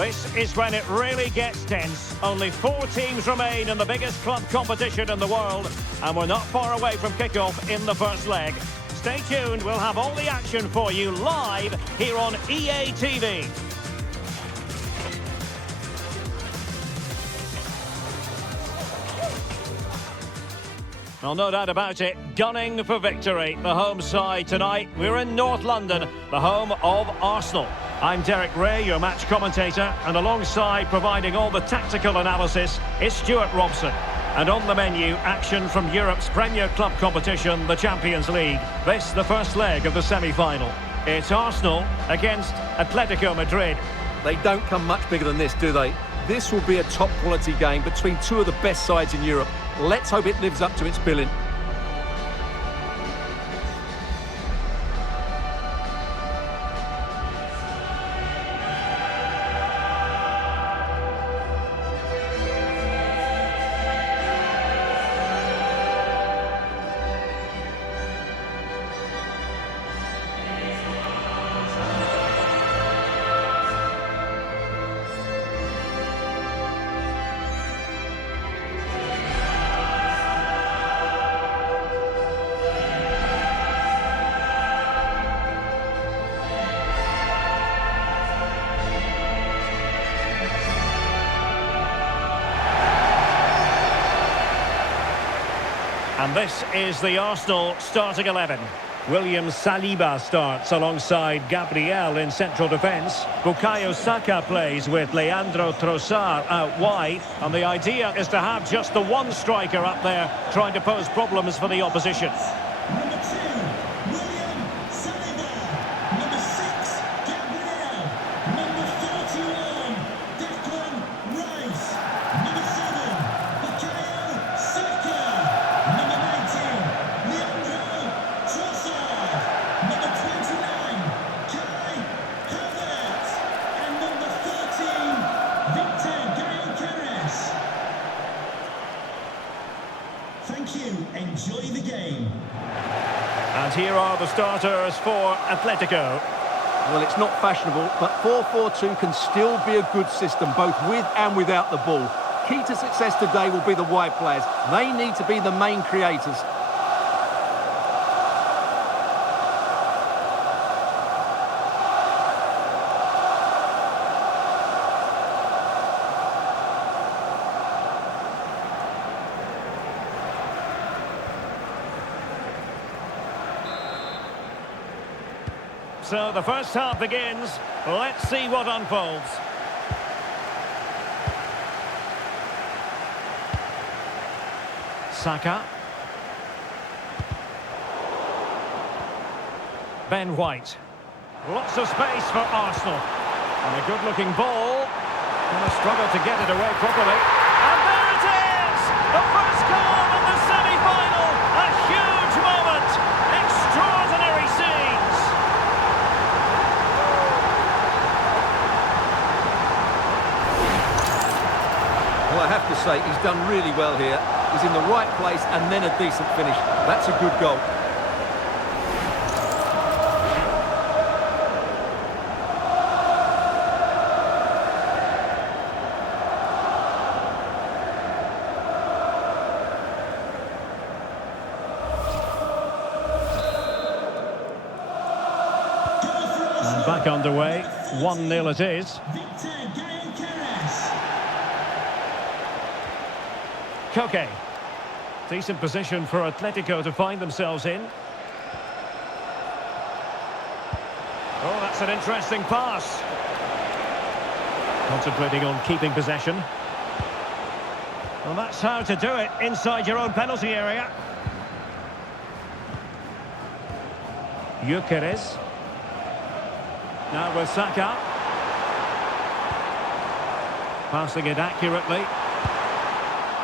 This is when it really gets tense. Only 4 teams remain in the biggest club competition in the world, and we're not far away from kickoff in the first leg. Stay tuned, we'll have all the action for you live here on EA TV. Well, no doubt about it, gunning for victory. The home side tonight. We're in North London, the home of Arsenal. I'm Derek Ray, your match commentator, and alongside providing all the tactical analysis is Stuart Robson. And on the menu, action from Europe's premier club competition, the Champions League. This, the first leg of the semi-final. It's Arsenal against Atletico Madrid. They don't come much bigger than this, do they? This will be a top-quality game between two of the best sides in Europe. Let's hope it lives up to its billing. And this is the Arsenal starting 11. William Saliba starts alongside Gabriel in central defence. Bukayo Saka plays with Leandro Trossard out wide. And the idea is to have just the one striker up there trying to pose problems for the opposition. Number 2, William Saliba. Number 6, Gabriel. Number 41, Declan Rice. Number 7, Bukayo Saka. Number 19, Leandro Trossard. Number 29, Kai Havertz. And number 13, Victor Gyökeres. Thank you. Enjoy the game. And here are the starters for Atletico. Well, it's not fashionable, but 4-4-2 can still be a good system, both with and without the ball. Key to success today will be the wide players. They need to be the main creators. So the first half begins. Let's see what unfolds. Saka. Ben White. Lots of space for Arsenal. And a good-looking ball. Gonna struggle to get it away properly. And there it is! The first goal in the semi-final! A huge moment! Extraordinary scenes! Well, I have to say, he's done really well here. He's in the right place and then a decent finish. That's a good goal. And back underway. 1-0 it is. Victor Gyökeres. Koke. Decent position for Atletico to find themselves in. Oh, that's an interesting pass. Concentrating on keeping possession. Well, that's how to do it inside your own penalty area. Gyökeres. Now with Saka. Passing it accurately.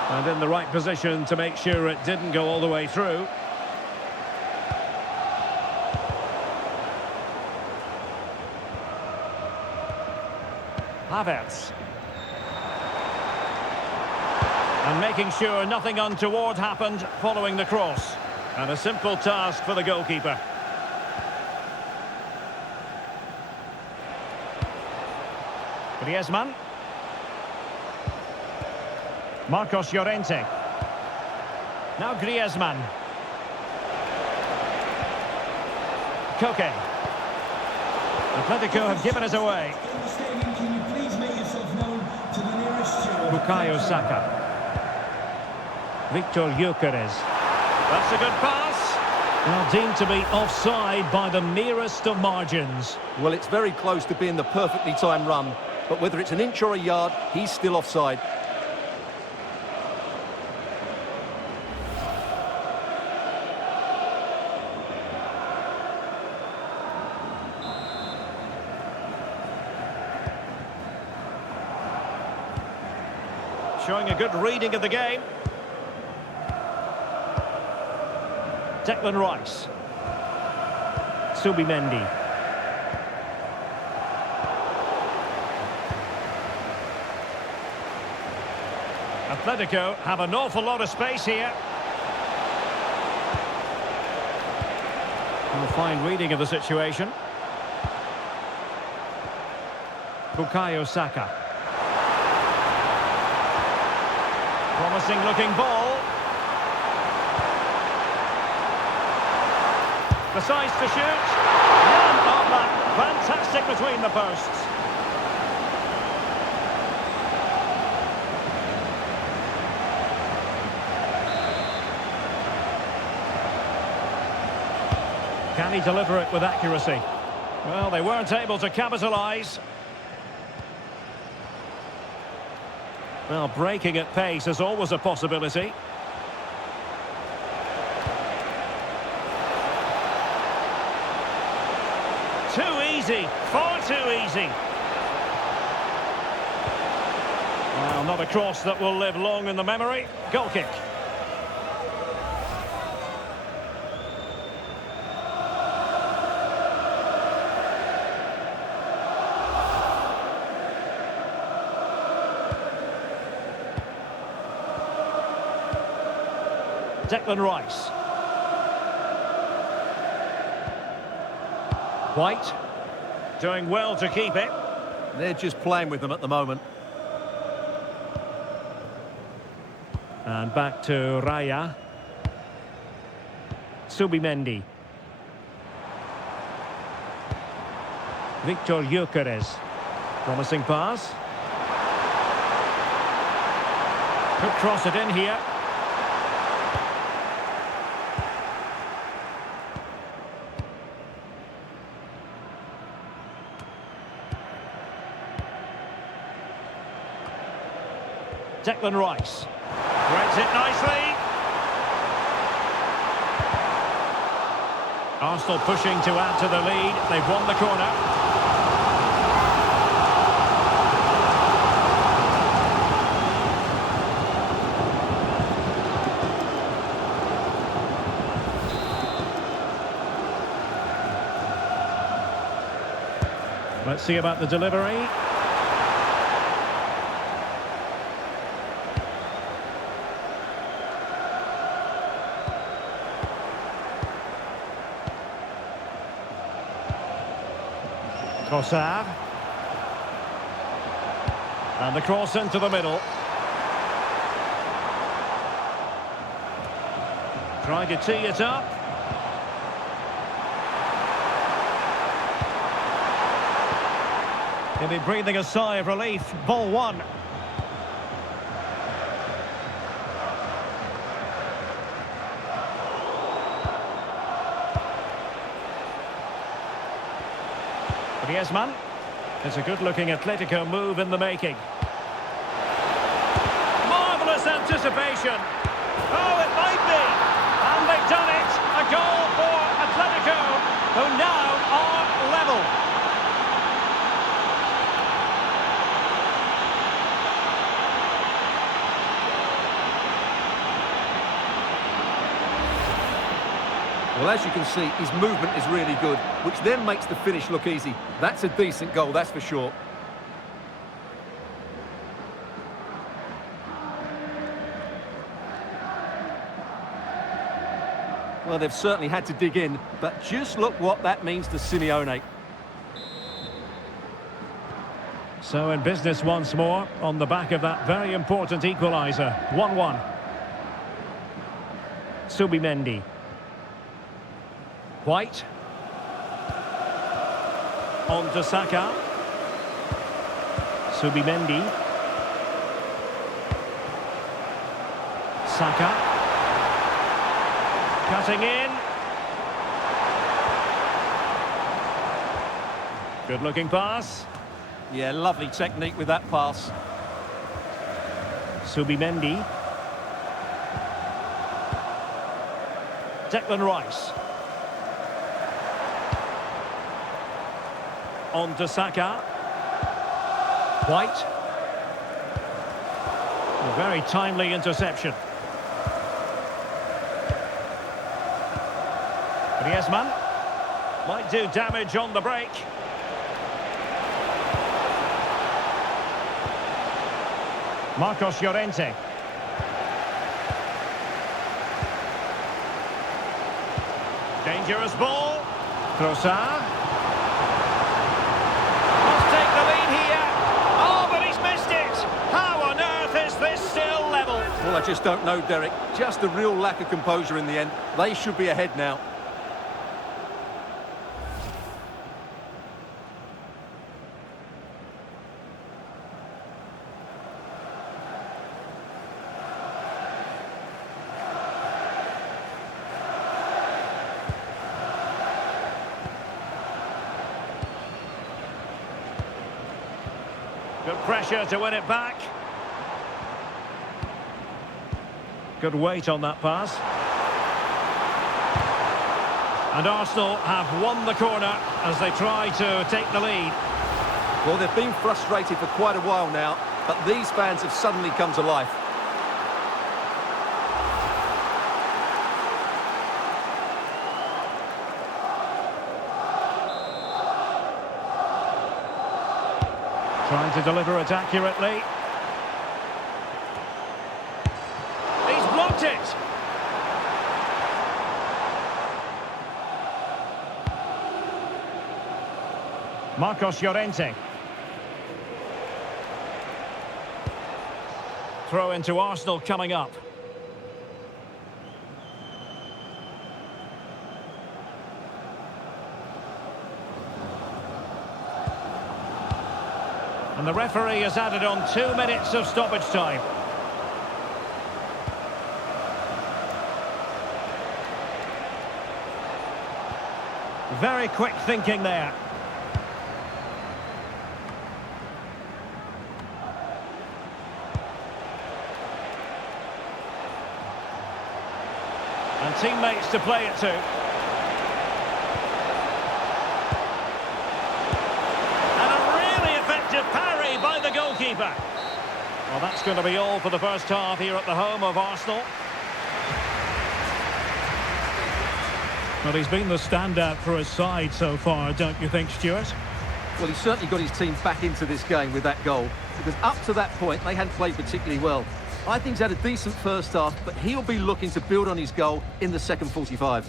And in the right position to make sure it didn't go all the way through. Havertz. And making sure nothing untoward happened following the cross. And a simple task for the goalkeeper. Griezmann. Marcos Llorente. Now Griezmann. Koke. Atletico have given us away. In the stadium, can you please make yourself known to the nearest steward? Bukayo Saka. Victor Gyökeres. That's a good pass. Well, deemed to be offside by the merest of margins. Well, it's very close to being the perfectly timed run, but whether it's an inch or a yard, he's still offside. Showing a good reading of the game. Declan Rice. Subimendi. Atletico have an awful lot of space here. A fine reading of the situation. Bukayo Saka. Promising looking ball. The size to shoot. None of that. Fantastic between the posts. Can he deliver it with accuracy? Well, they weren't able to capitalise. Well, breaking at pace is always a possibility. Too easy, far too easy. Well, not a cross that will live long in the memory. Goal kick. Declan Rice. White. Doing well to keep it. They're just playing with them at the moment. And back to Raya. Subimendi. Victor Gyökeres. Promising pass. Could cross it in here. Declan Rice. Threads it nicely. Arsenal pushing to add to the lead. They've won the corner. Let's see about the delivery. Trossard. And the cross into the middle. Trying to tee it up. He'll be breathing a sigh of relief. Ball one. Griezmann. It's a good-looking Atletico move in the making. Marvellous anticipation. Oh, it might be. And they've done it. A goal for Atletico, who now are level. Well, as you can see, his movement is really good, which then makes the finish look easy. That's a decent goal, that's for sure. Well, they've certainly had to dig in, but just look what that means to Simeone. So in business once more on the back of that very important equaliser. 1-1. Mzpanda. White. On to Saka. Mzpanda. Saka. Cutting in. Good looking pass. Yeah, lovely technique with that pass. Mzpanda. Declan Rice. On to Saka. White. A very timely interception. Griezmann. Might do damage on the break. Marcos Llorente. Dangerous ball. Trossard. Must take the lead here. Oh, but he's missed it. How on earth is this still level? Well, I just don't know, Derek. Just a real lack of composure in the end. They should be ahead now. Good pressure to win it back. Good weight on that pass. And Arsenal have won the corner as they try to take the lead. Well, they've been frustrated for quite a while now, but these fans have suddenly come to life. Trying to deliver it accurately. He's blocked it. Marcos Llorente. Throw into Arsenal coming up. And the referee has added on 2 minutes of stoppage time. Very quick thinking there. And teammates to play it to. Parry by the goalkeeper. Well, that's going to be all for the first half here at the home of Arsenal. Well, he's been the standout for his side so far, don't you think, Stuart? Well, he's certainly got his team back into this game with that goal, because up to that point, they hadn't played particularly well. I think he's had a decent first half, but he'll be looking to build on his goal in the second 45.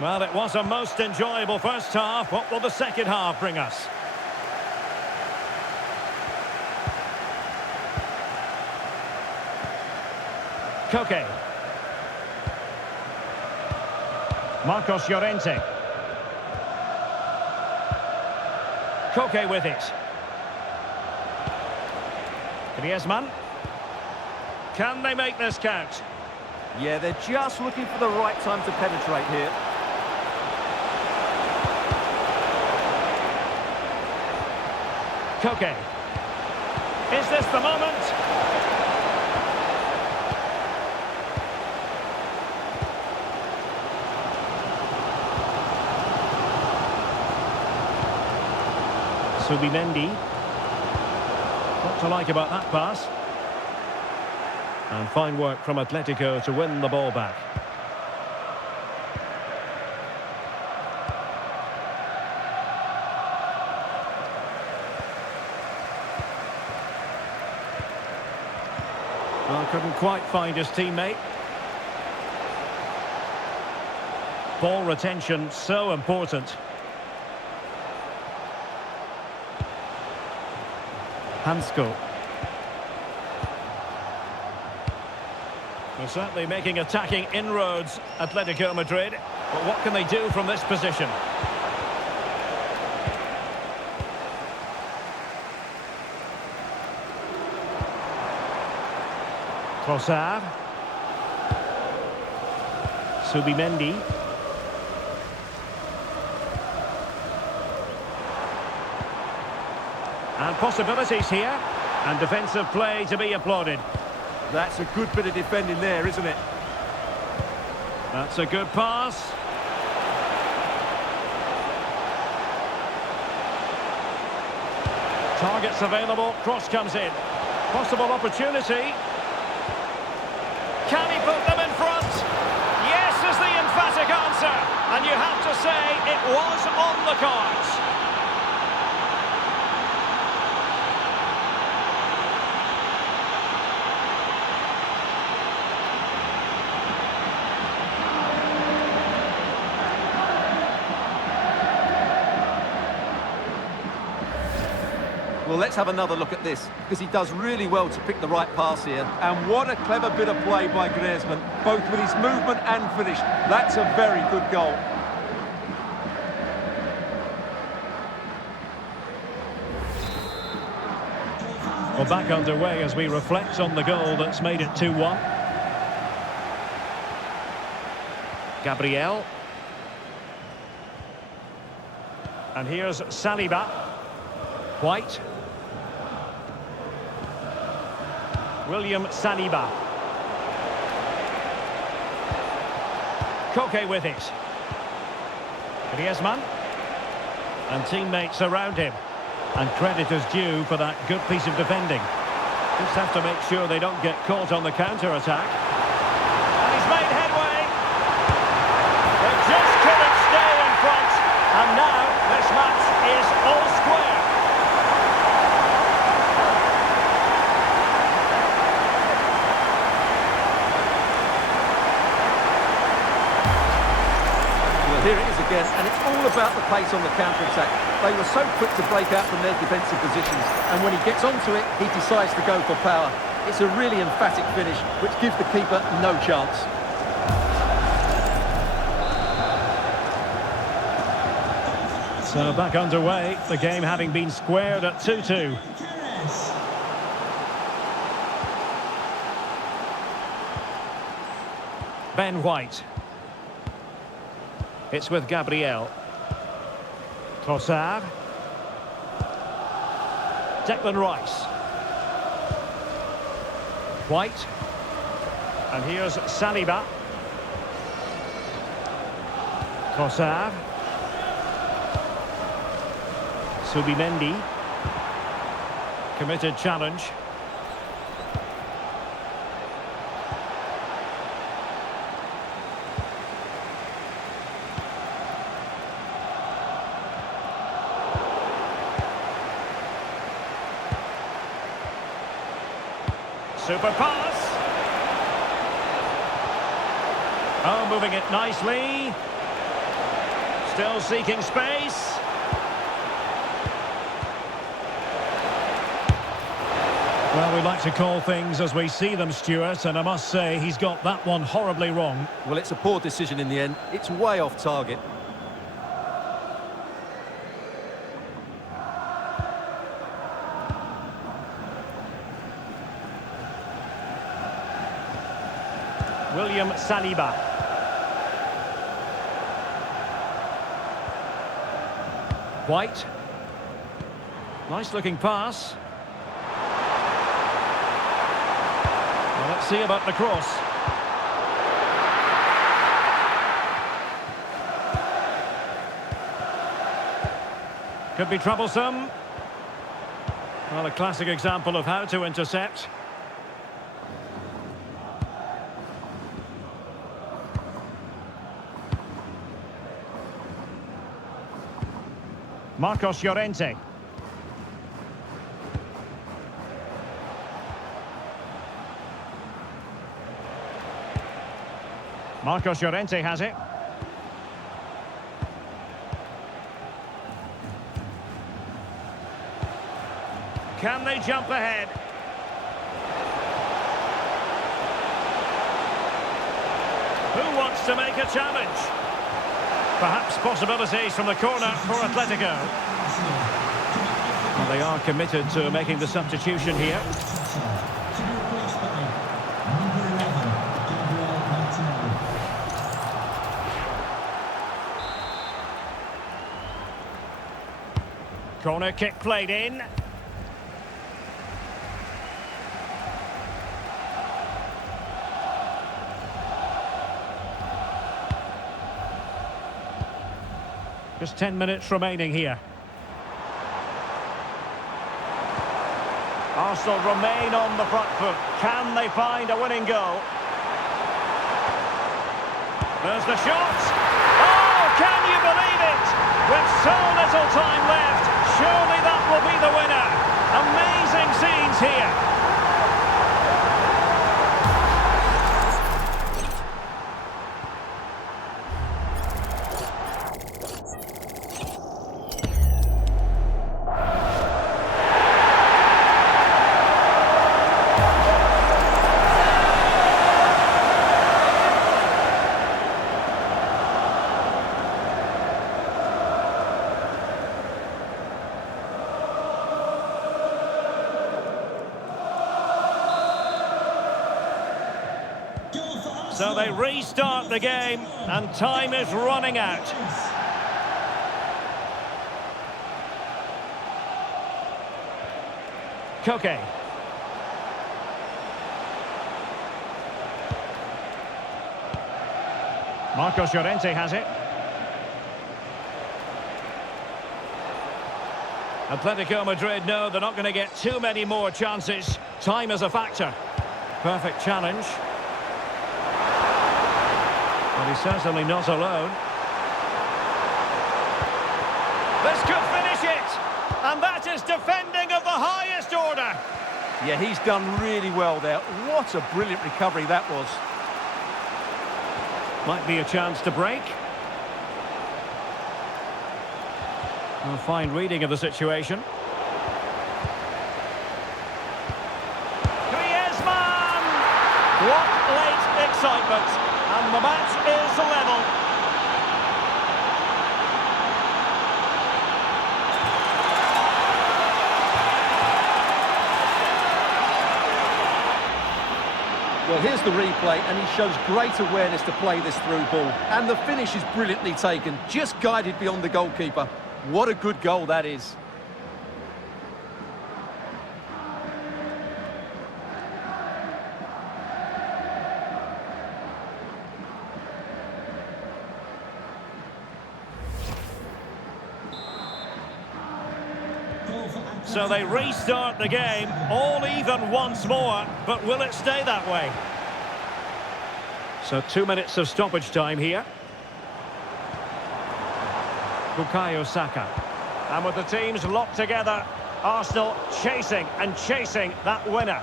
Well, it was a most enjoyable first half. What will the second half bring us? Koke. Marcos Llorente. Koke with it. Griezmann. Can they make this count? Yeah, they're just looking for the right time to penetrate here. Koke. Is this the moment? Mzpanda. What to like about that pass? And fine work from Atletico to win the ball back. Well, couldn't quite find his teammate. Ball retention, so important. Hansko. They're certainly making attacking inroads, Atletico Madrid. But what can they do from this position? Trossard. Subimendi. And possibilities here. And defensive play to be applauded. That's a good bit of defending there, isn't it? That's a good pass. Targets available, cross comes in. Possible opportunity. Can he put them in front? Yes is the emphatic answer. And you have to say it was on the cards. Well, let's have another look at this, because he does really well to pick the right pass here. And what a clever bit of play by Griezmann, both with his movement and finish. That's a very good goal. Well, back underway as we reflect on the goal that's made it 2-1. Gabriel. And here's Saliba. White. William Saliba. Koke with it. Griezmann. And teammates around him. And credit is due for that good piece of defending. Just have to make sure they don't get caught on the counter-attack. And he's made headway. They just couldn't stay in front. And now this match is all square. Here it is again, and it's all about the pace on the counter-attack. They were so quick to break out from their defensive positions, and when he gets onto it, he decides to go for power. It's a really emphatic finish, which gives the keeper no chance. So back underway, the game having been squared at 2-2. Ben White. It's with Gabriel. Trossard. Declan Rice. White. And here's Saliba. Trossard. Subimendi. Committed challenge. Super pass. Oh, moving it nicely. Still seeking space. Well, we like to call things as we see them, Stuart, and I must say he's got that one horribly wrong. Well, it's a poor decision in the end. It's way off target. William Saliba. White. Nice looking pass. Well, let's see about the cross. Could be troublesome. Well, a classic example of how to intercept. Marcos Llorente. Marcos Llorente has it. Can they jump ahead? Who wants to make a challenge? Perhaps possibilities from the corner for Atletico. Well, they are committed to making the substitution here. Corner kick played in. Just 10 minutes remaining here. Arsenal remain on the front foot. Can they find a winning goal? There's the shot. Oh, can you believe it? With so little time left, surely that will be the winner. Amazing scenes here. So they restart the game, and time is running out. Koke. Marcos Llorente has it. Atletico Madrid know they're not going to get too many more chances. Time is a factor. Perfect challenge. But he's certainly not alone. This could finish it! And that is defending of the highest order. Yeah, he's done really well there. What a brilliant recovery that was. Might be a chance to break. A fine reading of the situation. Griezmann! What late excitement! And the match is level. Well, here's the replay, and he shows great awareness to play this through ball. And the finish is brilliantly taken, just guided beyond the goalkeeper. What a good goal that is. So they restart the game, all even once more, but will it stay that way? So 2 minutes of stoppage time here. Bukayo Saka. And with the teams locked together, Arsenal chasing and chasing that winner.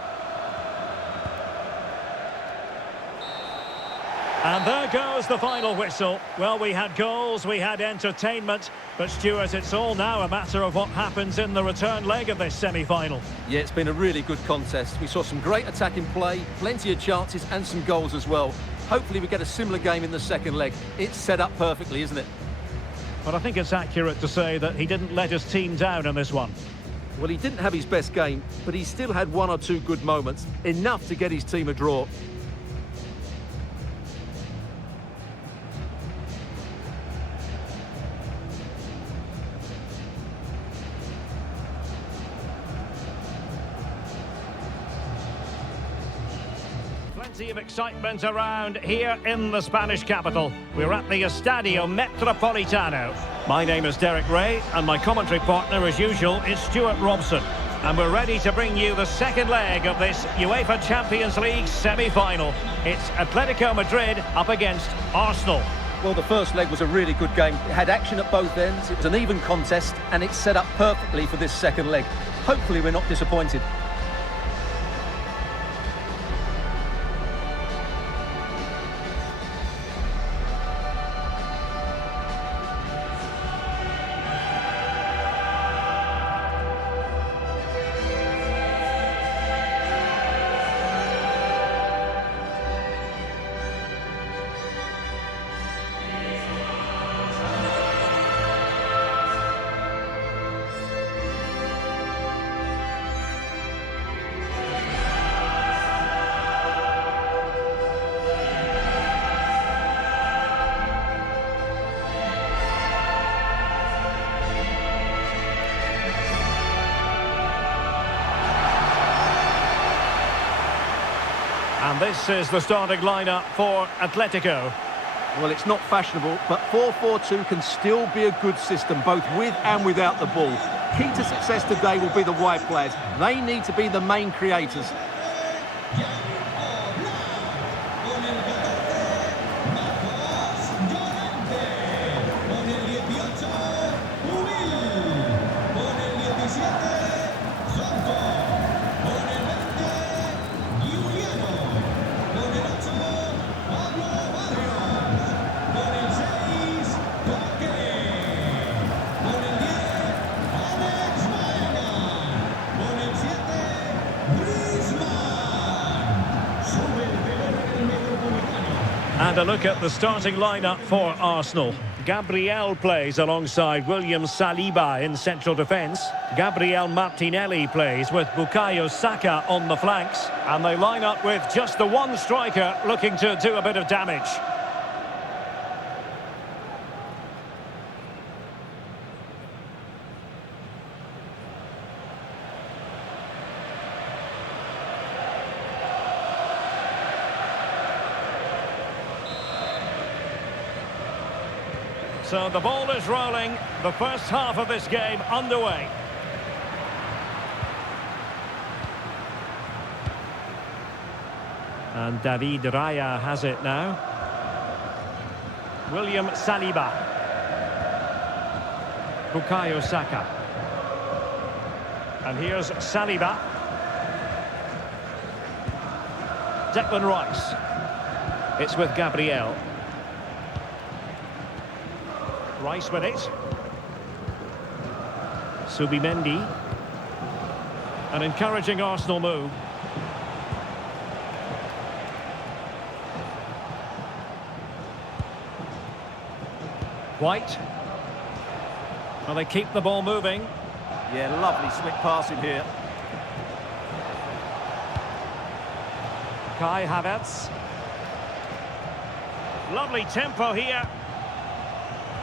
And there goes the final whistle. Well, we had goals, we had entertainment, but Stuart, it's all now a matter of what happens in the return leg of this semi-final. Yeah, it's been a really good contest. We saw some great attacking play, plenty of chances and some goals as well. Hopefully we get a similar game in the second leg. It's set up perfectly, isn't it? But I think it's accurate to say that he didn't let his team down in this one. Well, he didn't have his best game, but he still had one or two good moments, enough to get his team a draw. Plenty of excitement around here in the Spanish capital. We're at the Estadio Metropolitano. My name is Derek Ray, and my commentary partner, as usual, is Stuart Robson. And we're ready to bring you the second leg of this UEFA Champions League semi-final. It's Atletico Madrid up against Arsenal. Well, the first leg was a really good game. It had action at both ends, it was an even contest, and it's set up perfectly for this second leg. Hopefully we're not disappointed. And this is the starting lineup for Atletico. Well, it's not fashionable, but 4-4-2 can still be a good system, both with and without the ball. Key to success today will be the wide players. They need to be the main creators. And a look at the starting lineup for Arsenal. Gabriel plays alongside William Saliba in central defence. Gabriel Martinelli plays with Bukayo Saka on the flanks. And they line up with just the one striker looking to do a bit of damage. So the ball is rolling, the first half of this game underway. And David Raya has it now. William Saliba. Bukayo Saka. And here's Saliba. Declan Rice. It's with Gabriel. Rice with it. Subimendi. An encouraging Arsenal move. White. Well, they keep the ball moving. Yeah, lovely slick passing here. Kai Havertz. Lovely tempo here.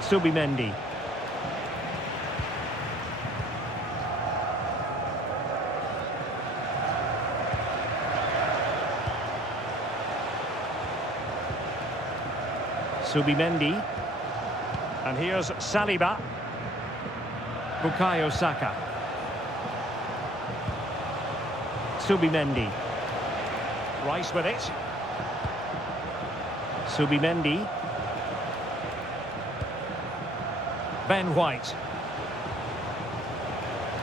Subimendi. Subimendi. And here's Saliba. Bukayo Saka. Subimendi. Rice with it. Subimendi. Ben White.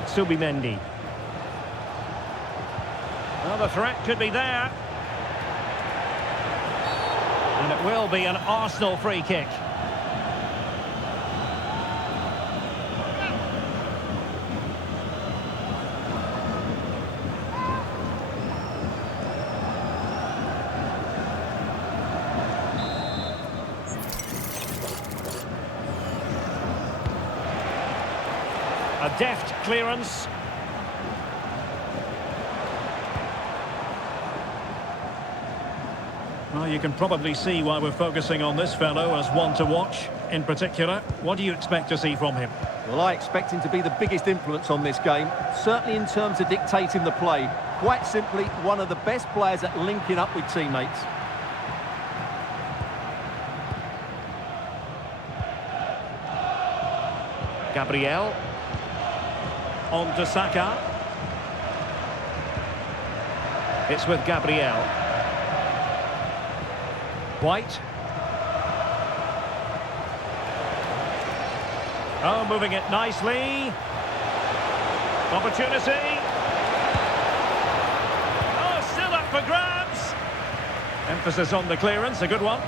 Subimendi. Well, the threat could be there. And it will be an Arsenal free kick. A deft clearance. Well, you can probably see why we're focusing on this fellow as one to watch. In particular, what do you expect to see from him? Well, I expect him to be the biggest influence on this game, certainly in terms of dictating the play. Quite simply, one of the best players at linking up with teammates. Gabriel. On to Saka. It's with Gabriel. White. Oh, moving it nicely. Opportunity. Oh, still up for grabs. Emphasis on the clearance, a good one.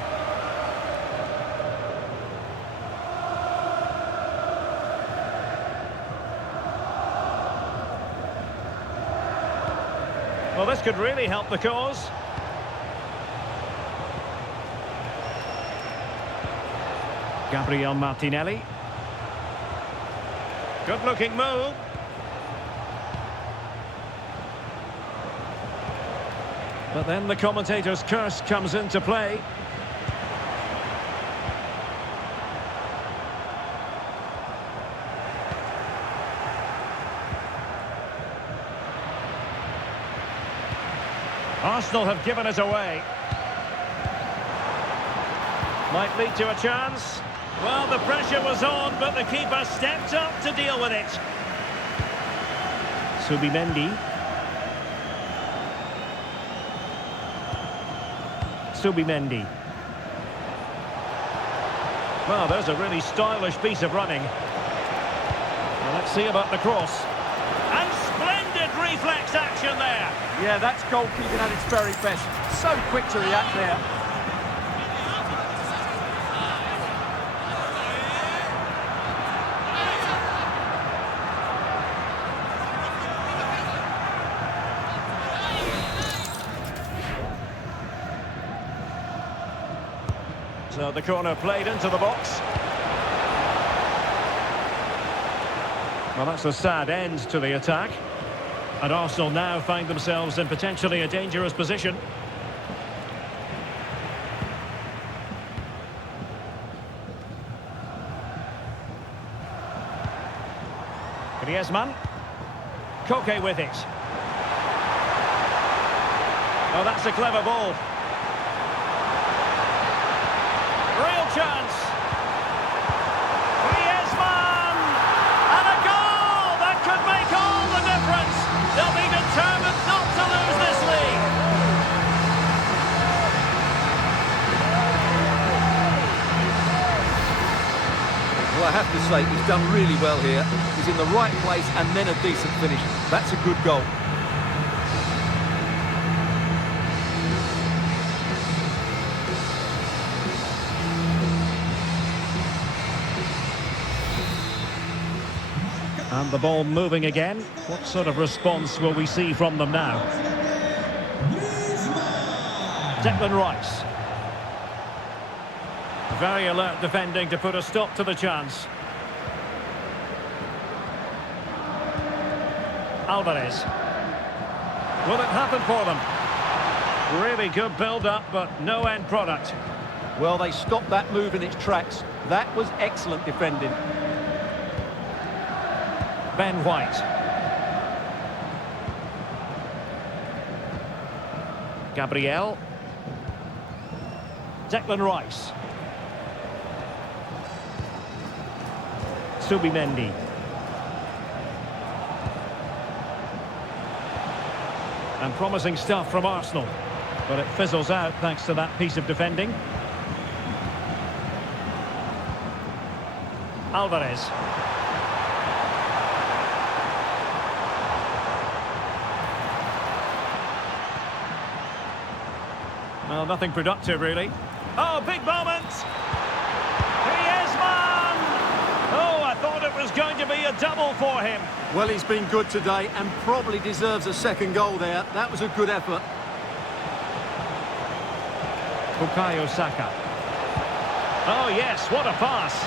Well, this could really help the cause. Gabriel Martinelli. Good-looking move. But then the commentator's curse comes into play. Arsenal have given it away. Might lead to a chance. Well, the pressure was on, but the keeper stepped up to deal with it. Subimendi. Subimendi. Well, there's a really stylish piece of running. Well, let's see about the cross. And splendid reflex action there. Yeah, that's goalkeeping at its very best. So quick to react there. So the corner played into the box. Well, that's a sad end to the attack. And Arsenal now find themselves in potentially a dangerous position. Griezmann. Koke with it. Oh, that's a clever ball. Real chance. Griezmann! And a goal! That could make all the difference. They'll be determined not to lose this league. Well, I have to say, he's done really well here. He's in the right place and then a decent finish. That's a good goal. And the ball moving again. What sort of response will we see from them now? Declan Rice. Very alert defending to put a stop to the chance. Alvarez. Will it happen for them? Really good build-up, but no end product. Well, they stopped that move in its tracks. That was excellent defending. Ben White. Gabriel. Declan Rice. Subimendi. And promising stuff from Arsenal. But it fizzles out thanks to that piece of defending. Alvarez. Well, nothing productive, really. Oh, big moment! Griezmann! Oh, I thought it was going to be a double for him. Well, he's been good today and probably deserves a second goal there. That was a good effort. Bukayo Saka. Oh, yes, what a pass.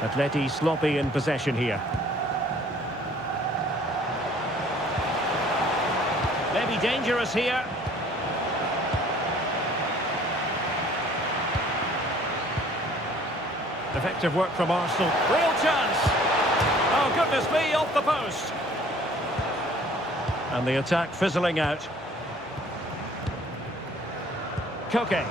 Atleti sloppy in possession here. Maybe dangerous here. Effective work from Arsenal. Real chance! Oh, goodness me, off the post. And the attack fizzling out. Koke.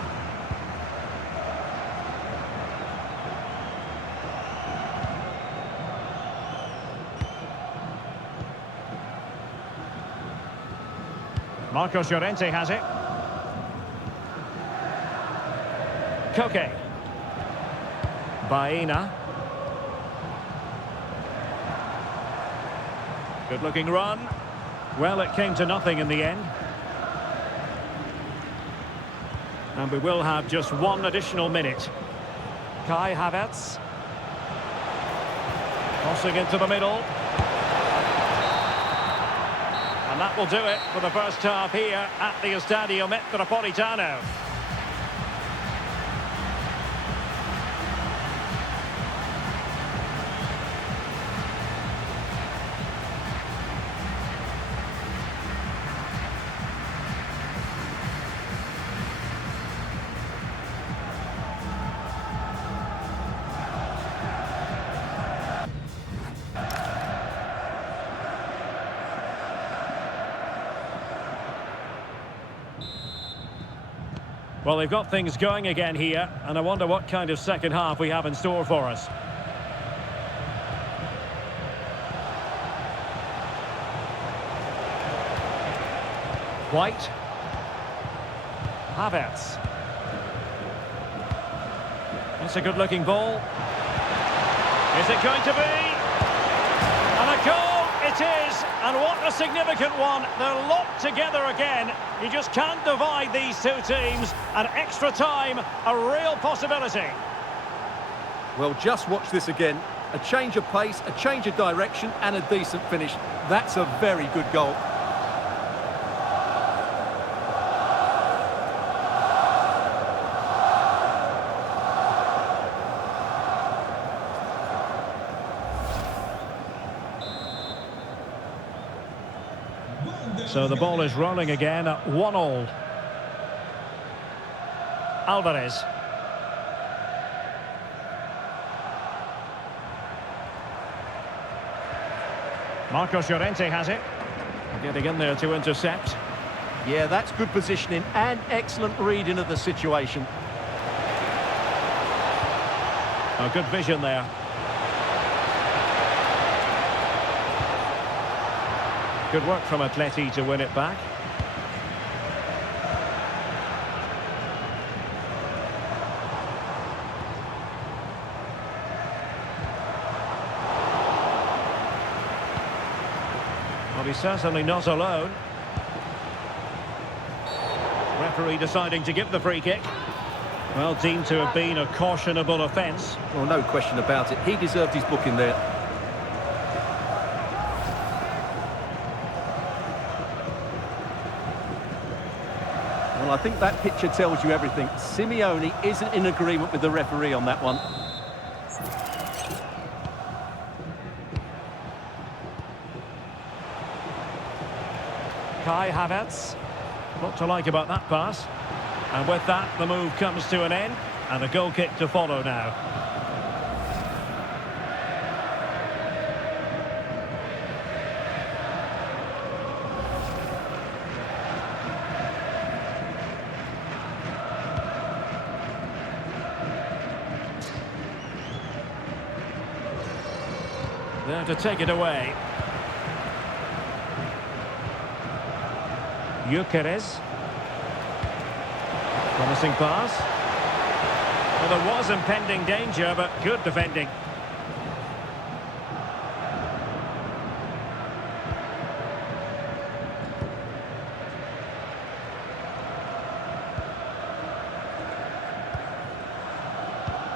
Marcos Llorente has it. Koke. Baena. Good-looking run. Well, it came to nothing in the end. And we will have just one additional minute. Kai Havertz. Crossing into the middle. And that will do it for the first half here at the Estadio Metropolitano. Well, they've got things going again here, and I wonder what kind of second half we have in store for us. White. Havertz. It's a good-looking ball. Is it going to be? And a goal it is, and what a significant one. They're locked together again. You just can't divide these two teams, and extra time, a real possibility. Well, just watch this again. A change of pace, a change of direction, and a decent finish. That's a very good goal. So the ball is rolling again at 1-1. Alvarez. Marcos Llorente has it. Getting in there to intercept. Yeah, that's good positioning and excellent reading of the situation. A good vision there. Good work from Atleti to win it back. Well, he's certainly not alone. Referee deciding to give the free kick. Well, deemed to have been a cautionable offence. Well, no question about it. He deserved his booking there. Well, I think that picture tells you everything. Simeone isn't in agreement with the referee on that one. Kai Havertz. What to like about that pass. And with that, the move comes to an end. And a goal kick to follow now. There to take it away. Gyökeres. Promising pass. Well, there was impending danger, but good defending.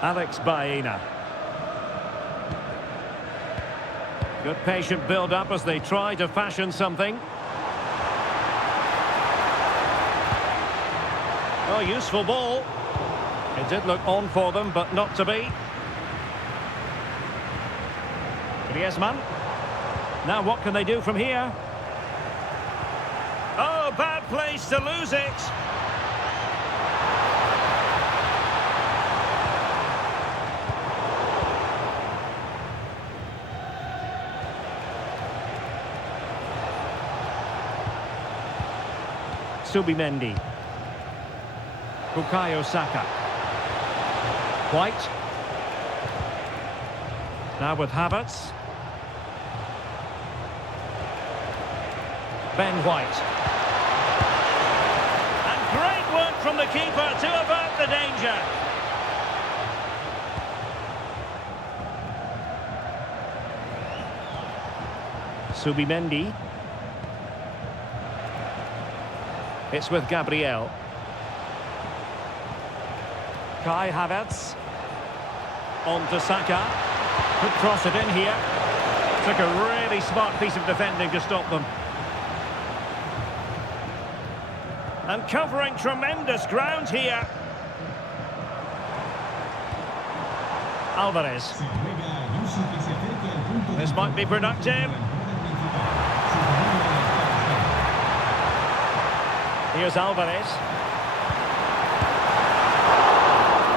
Alex Baena. Good patient build-up as they try to fashion something. Oh, useful ball. It did look on for them, but not to be. Griezmann. Now what can they do from here? Oh, bad place to lose it. Subimendi. Bukayo Saka. White. Now with Havertz. Ben White. And great work from the keeper to avert the danger. Subimendi. It's with Gabriel. Kai Havertz. On to Saka. Could cross it in here. Took a really smart piece of defending to stop them. And covering tremendous ground here. Alvarez. This might be productive. Here's Alvarez.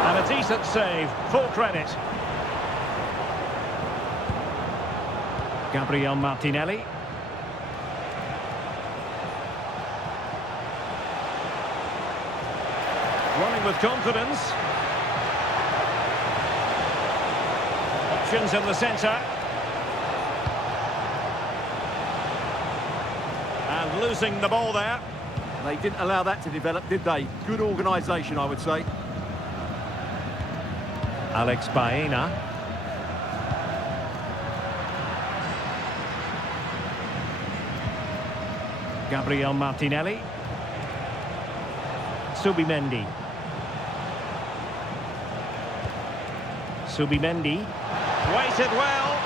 And a decent save, full credit. Gabriel Martinelli. Running with confidence. Options in the centre. And losing the ball there. They didn't allow that to develop, did they? Good organisation, I would say. Alex Baena. Gabriel Martinelli. Subimendi. Subimendi. Weighted well.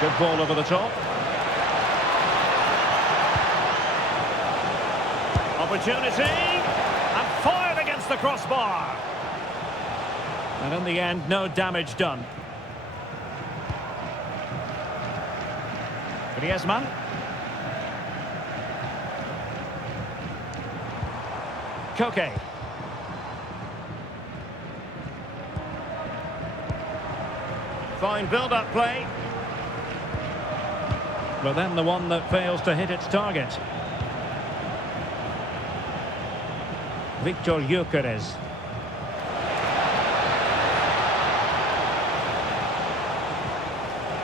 Good ball over the top. Opportunity. And fired against the crossbar. And in the end, no damage done. Griezmann. Koke. Fine build-up play. But then the one that fails to hit its target. Victor Gyökeres.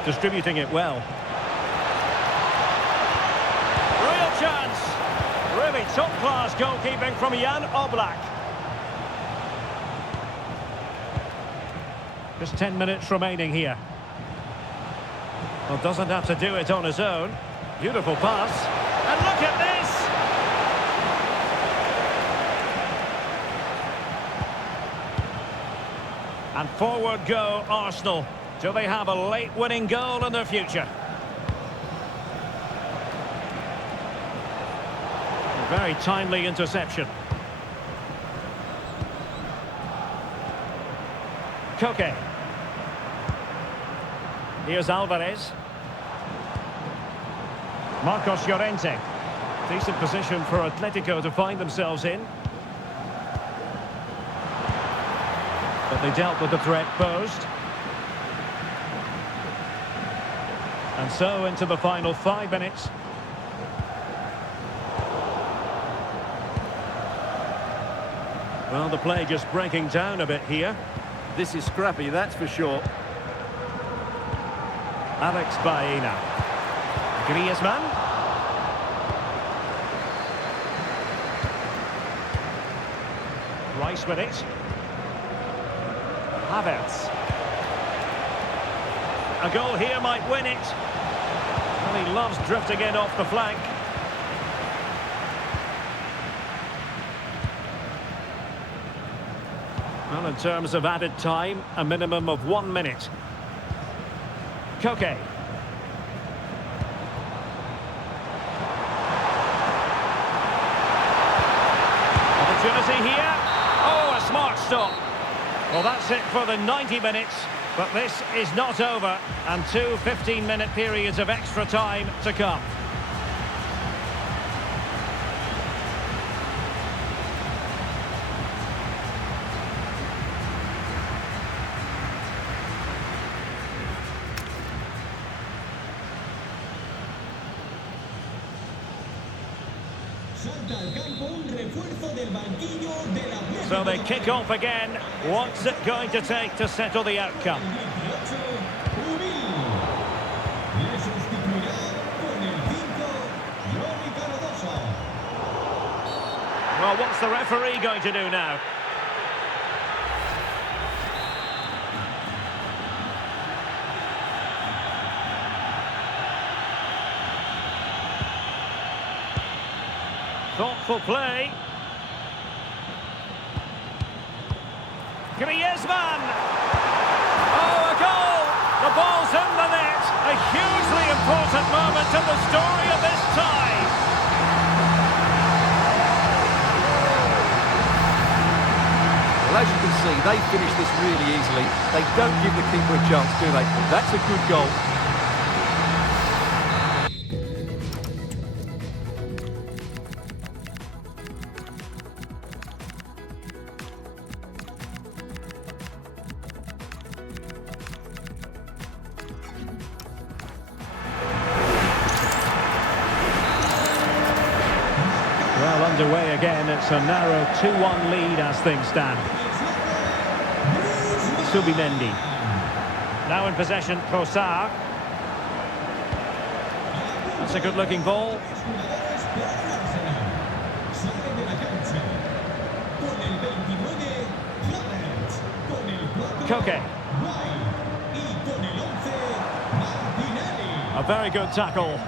Distributing it well. Real chance. Really top-class goalkeeping from Jan Oblak. Just 10 minutes remaining here. Well, doesn't have to do it on his own. Beautiful pass. And look at this! And forward go Arsenal. Do they have a late winning goal in their future? A very timely interception. Koke. Here's Alvarez. Marcos Llorente. Decent position for Atletico to find themselves in. But they dealt with the threat posed. And so into the final 5 minutes. Well, the play just breaking down a bit here. This is scrappy, that's for sure. Alex Baena. Griezmann. Rice with it. Havertz. A goal here might win it. Well, he loves drifting in off the flank. Well, in terms of added time, a minimum of 1 minute. Koke. Opportunity here. Oh, a smart stop. Well, that's it for the 90 minutes. But this is not over, and 2 15-minute periods of extra time to come. So they kick off again. What's it going to take to settle the outcome? Well, what's the referee going to do now? Thoughtful play. Griezmann! Oh, a goal! The ball's in the net! A hugely important moment in the story of this tie! Well, as you can see, they finish this really easily. They don't give the keeper a chance, do they? That's a good goal. Well, underway again. It's a narrow 2-1 lead as things stand. Subimendi. Now in possession, Trossard. That's a good-looking ball. Koke. A very good tackle.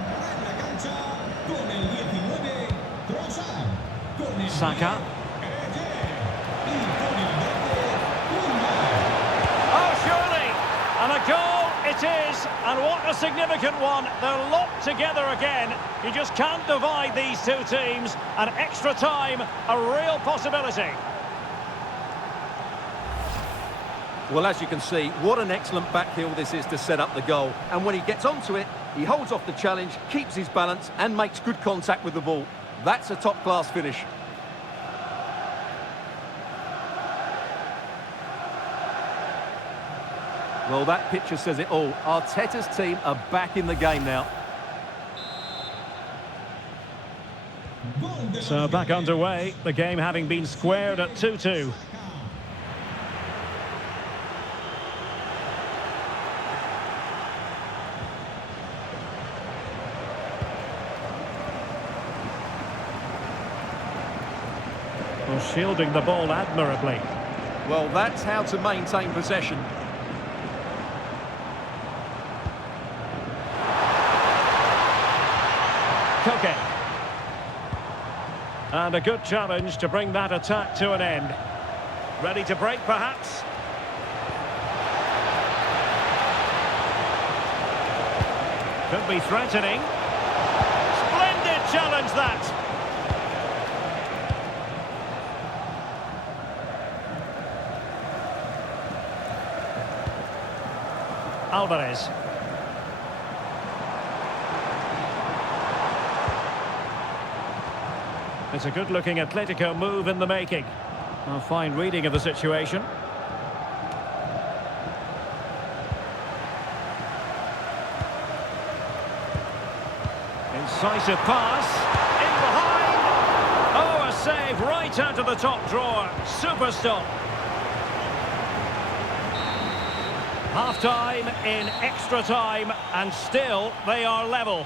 Saka. Oh, surely! And a goal it is, and what a significant one. They're locked together again. You just can't divide these two teams. And extra time, a real possibility. Well, as you can see, what an excellent backheel this is to set up the goal. And when he gets onto it, he holds off the challenge, keeps his balance, and makes good contact with the ball. That's a top-class finish. Well, that picture says it all. Arteta's team are back in the game now. So back underway, the game having been squared at 2-2. Well, shielding the ball admirably. Well, that's how to maintain possession. Koke. And a good challenge to bring that attack to an end. Ready to break, perhaps? Could be threatening. Splendid challenge, that! Alvarez. It's a good-looking Atletico move in the making. A fine reading of the situation. Incisive pass. In behind. Oh, a save right out of the top drawer. Super stop. Half-time in extra time, and still they are level.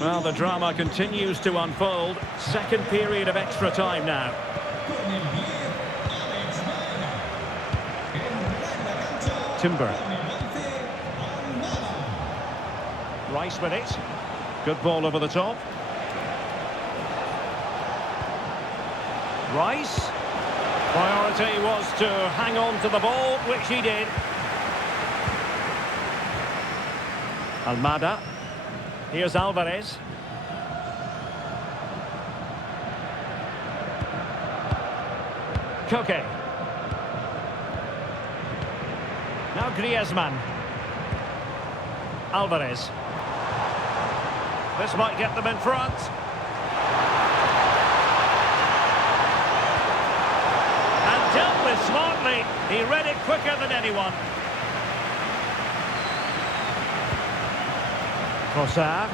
Well, the drama continues to unfold. Second period of extra time now. Timber. Rice with it. Good ball over the top. Rice. Priority was to hang on to the ball, which he did. Almada. Here's Alvarez. Koke. Now Griezmann. Alvarez. This might get them in front. And dealt with smartly. He read it quicker than anyone. Trossard.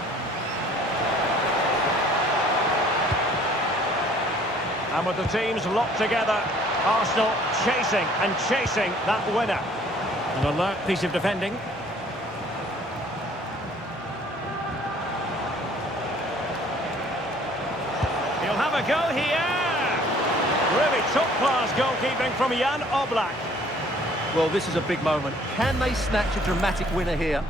And with the teams locked together, Arsenal chasing and chasing that winner. An alert piece of defending. He'll have a go here. Really top-class goalkeeping from Jan Oblak. Well, this is a big moment. Can they snatch a dramatic winner here?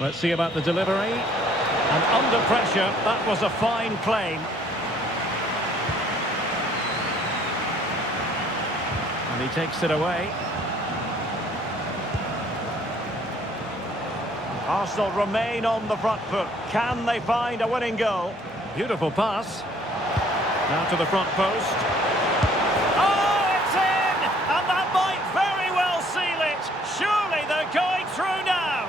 Let's see about the delivery. And under pressure, that was a fine claim. And he takes it away. Arsenal remain on the front foot. Can they find a winning goal? Beautiful pass. Now to the front post. Oh, it's in! And that might very well seal it. Surely they're going through now.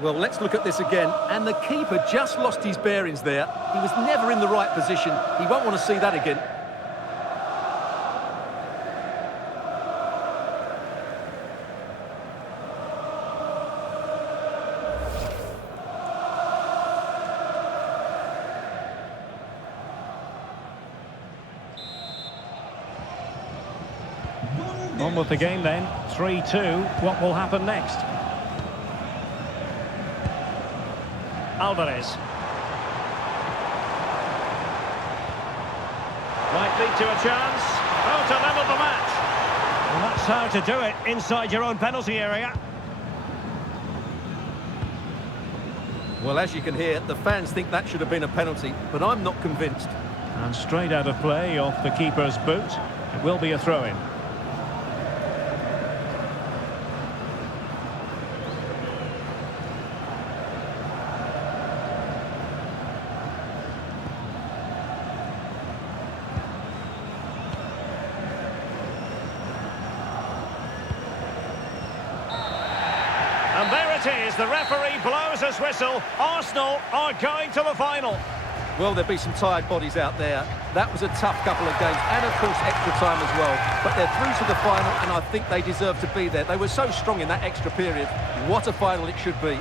Well, let's look at this again. And the keeper just lost his bearings there. He was never in the right position. He won't want to see that again. On with the game then. 3-2. What will happen next? Alvarez. Might lead to a chance. Oh, to level the match. And that's how to do it inside your own penalty area. Well, as you can hear, the fans think that should have been a penalty, but I'm not convinced. And straight out of play off the keeper's boot. It will be a throw-in. And there it is, the referee blows his whistle. Arsenal are going to the final. Well, there'll be some tired bodies out there. That was a tough couple of games, and of course extra time as well. But they're through to the final, and I think they deserve to be there. They were so strong in that extra period. What a final it should be.